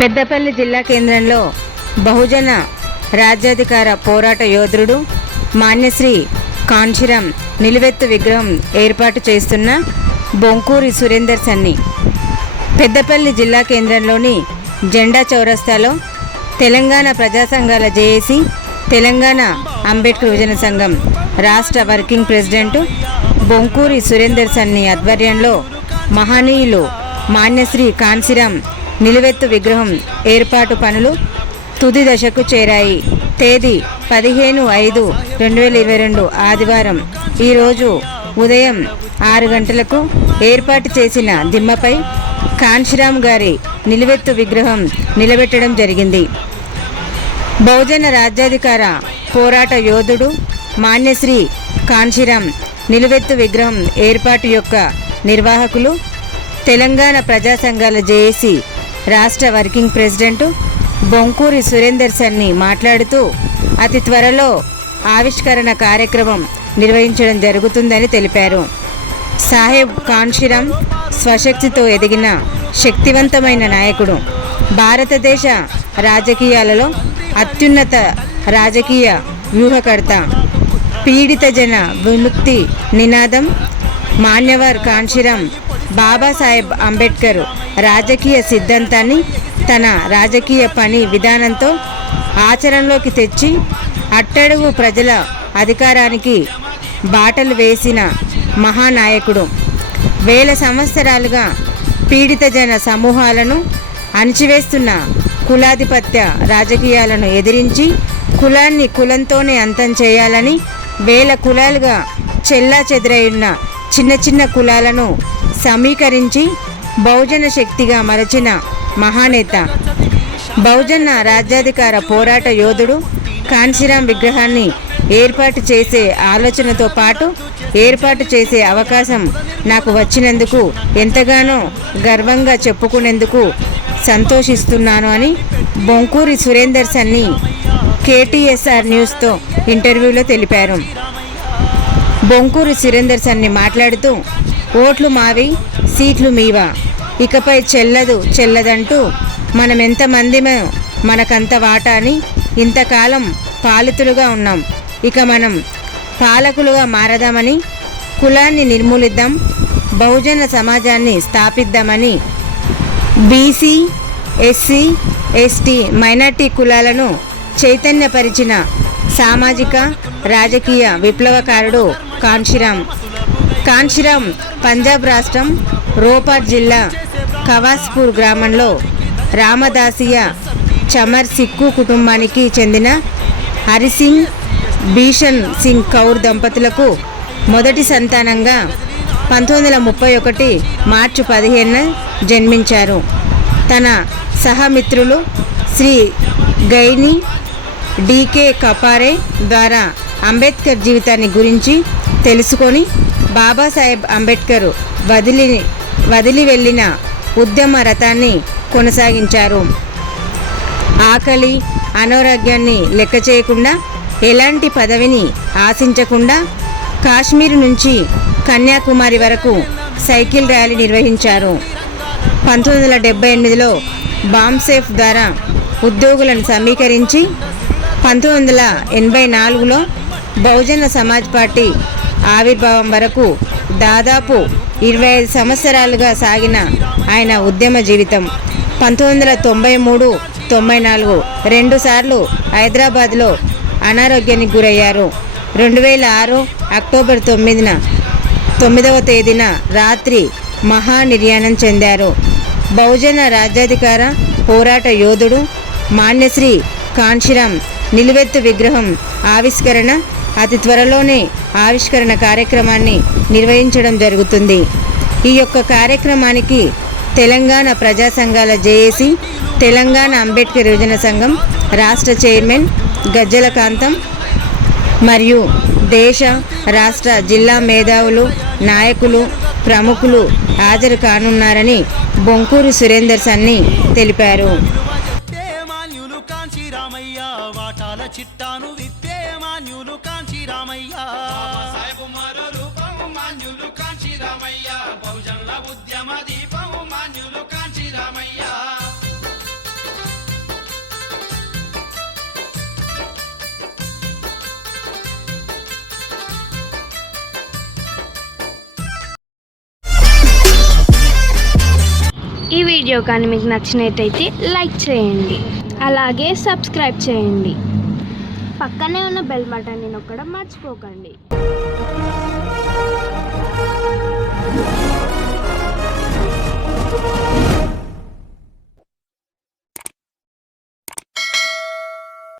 పెద్దపల్లి జిల్లా కేంద్రంలో బహుజన రాజ్యాధికార పోరాట యోధుడు మాన్యశ్రీ కాంశీరాం నిలువెత్తు విగ్రహం ఏర్పాటు చేస్తున్న బొంకూరి సురేందర్ సన్ని పెద్దపల్లి జిల్లా కేంద్రంలోని జెండా చౌరస్తాలో తెలంగాణ ప్రజా సంఘాల జేఏసీ, తెలంగాణ అంబేద్కర్ యువజన సంఘం రాష్ట్ర వర్కింగ్ ప్రెసిడెంట్ బొంకూరి సురేందర్ సన్ని ఆధ్వర్యంలో మహనీయులు మాన్యశ్రీ కాంశీరాం నిలువెత్తు విగ్రహం ఏర్పాటు పనులు తుది దశకు చేరాయి. తేదీ 15/5/2022 ఆదివారం ఈరోజు ఉదయం 6 గంటలకు ఏర్పాటు చేసిన దిమ్మపై కాంశీరాం గారి నిలువెత్తు విగ్రహం నిలబెట్టడం జరిగింది. బహుజన రాజ్యాధికార పోరాట యోధుడు మాన్యశ్రీ కాంశీరాం నిలువెత్తు విగ్రహం ఏర్పాటు యొక్క నిర్వాహకులు తెలంగాణ ప్రజా సంఘాల జేఏసీ రాష్ట్ర వర్కింగ్ ప్రెసిడెంట్ బొంకూరి సురేందర్ సన్ని మాట్లాడుతూ అతి త్వరలో ఆవిష్కరణ కార్యక్రమం నిర్వహించడం జరుగుతుందని తెలిపారు. సాహెబ్ కాంశీరాం స్వశక్తితో ఎదిగిన శక్తివంతమైన నాయకుడు. భారతదేశ రాజకీయాలలో అత్యున్నత రాజకీయ వ్యూహకర్త. పీడిత జన విముక్తి నినాదం మాన్యవర్ కాంశీరాం బాబాసాహెబ్ అంబేద్కర్ రాజకీయ సిద్ధాంతాన్ని తన రాజకీయ పని విధానంతో ఆచరణలోకి తెచ్చి అట్టడుగు ప్రజల అధికారానికి బాటలు వేసిన మహానాయకుడు. వేల సంవత్సరాలుగా పీడిత జన సమూహాలను అణిచివేస్తున్న కులాధిపత్య రాజకీయాలను ఎదిరించి కులాన్ని కులంతోనే అంతం చేయాలని వేల కులాలుగా చెల్లా చెదరైన చిన్న చిన్న కులాలను సమీకరించి బహుజన శక్తిగా మలచిన మహానేత. బహుజన రాజ్యాధికార పోరాట యోధుడు కాంశీరాం విగ్రహాన్ని ఏర్పాటు చేసే ఆలోచనతో పాటు ఏర్పాటు చేసే అవకాశం నాకు వచ్చినందుకు ఎంతగానో గర్వంగా చెప్పుకునేందుకు సంతోషిస్తున్నాను అని బొంకూరి సురేందర్ సన్ని కేటీఎస్ఆర్ న్యూస్తో ఇంటర్వ్యూలో తెలిపారు. బొంకూరి సురేందర్ సన్ని మాట్లాడుతూ ఓట్లు మావి, సీట్లు మీవా, ఇకపై చెల్లదంటూ మనం ఎంతమందిమో మనకంత వాటా అని ఇంతకాలం పాలితులుగా ఉన్నాం. ఇక మనం పాలకులుగా మారదామని, కులాన్ని నిర్మూలిద్దాం, బహుజన సమాజాన్ని స్థాపిద్దామని బీసీ, ఎస్సీ, ఎస్టీ, మైనార్టీ కులాలను చైతన్యపరిచిన సామాజిక రాజకీయ విప్లవకారుడు కాంశీరాం పంజాబ్ రాష్ట్రం రోపార్ జిల్లా కవాస్పూర్ గ్రామంలో రామదాసియా చమర్ సిక్కు కుటుంబానికి చెందిన హరిసింగ్, భీషణ్ సింగ్ కౌర్ దంపతులకు మొదటి సంతానంగా 1931 మార్చి 15న జన్మించారు. తన సహమిత్రులు శ్రీ గైని డికే కపారే ద్వారా అంబేద్కర్ జీవితాన్ని గురించి తెలుసుకొని బాబాసాహెబ్ అంబేద్కర్ వదిలి వెళ్ళిన ఉద్యమ రథాన్ని కొనసాగించారు. ఆకలి, అనారోగ్యాన్ని లెక్క చేయకుండా, ఎలాంటి పదవిని ఆశించకుండా కాశ్మీర్ నుంచి కన్యాకుమారి వరకు సైకిల్ ర్యాలీ నిర్వహించారు. 1978లో బాంసేఫ్ ద్వారా ఉద్యోగులను సమీకరించి 1984లో బహుజన సమాజ్ పార్టీ ఆవిర్భావం వరకు దాదాపు 25 సంవత్సరాలుగా సాగిన ఆయన ఉద్యమ జీవితం 1993-94 రెండుసార్లు హైదరాబాద్లో అనారోగ్యానికి గురయ్యారు. 2006 అక్టోబర్ 9వ తేదీన రాత్రి మహానిర్యాణం చెందారు. బహుజన రాజ్యాధికార పోరాట యోధుడు మాన్యశ్రీ కాంశీరాం నిలువెత్తు విగ్రహం ఆవిష్కరణ అతి త్వరలోనే ఆవిష్కరణ కార్యక్రమాన్ని నిర్వహించడం జరుగుతుంది. ఈ యొక్క కార్యక్రమానికి తెలంగాణ ప్రజా సంఘాల జేఏసీ, తెలంగాణ అంబేద్కర్ యువజన సంఘం రాష్ట్ర చైర్మన్ గజ్జల కాంతం మరియు దేశ, రాష్ట్ర, జిల్లా మేధావులు, నాయకులు, ప్రముఖులు హాజరు కానున్నారని బొంకూరి సురేందర్ సన్ని తెలిపారు. వాటాల చిట్టాను విప్పే మాన్యులు కాంశీరామయ్య. యమదీపము మాన్యులు కాంచి రామయ్య. ఈ వీడియో కానీ మీకు నచ్చినట్టయితే లైక్ చేయండి, అలాగే సబ్స్క్రైబ్ చేయండి. పక్కనే ఉన్న బెల్ బటన్ని నొక్కడం మర్చిపోకండి.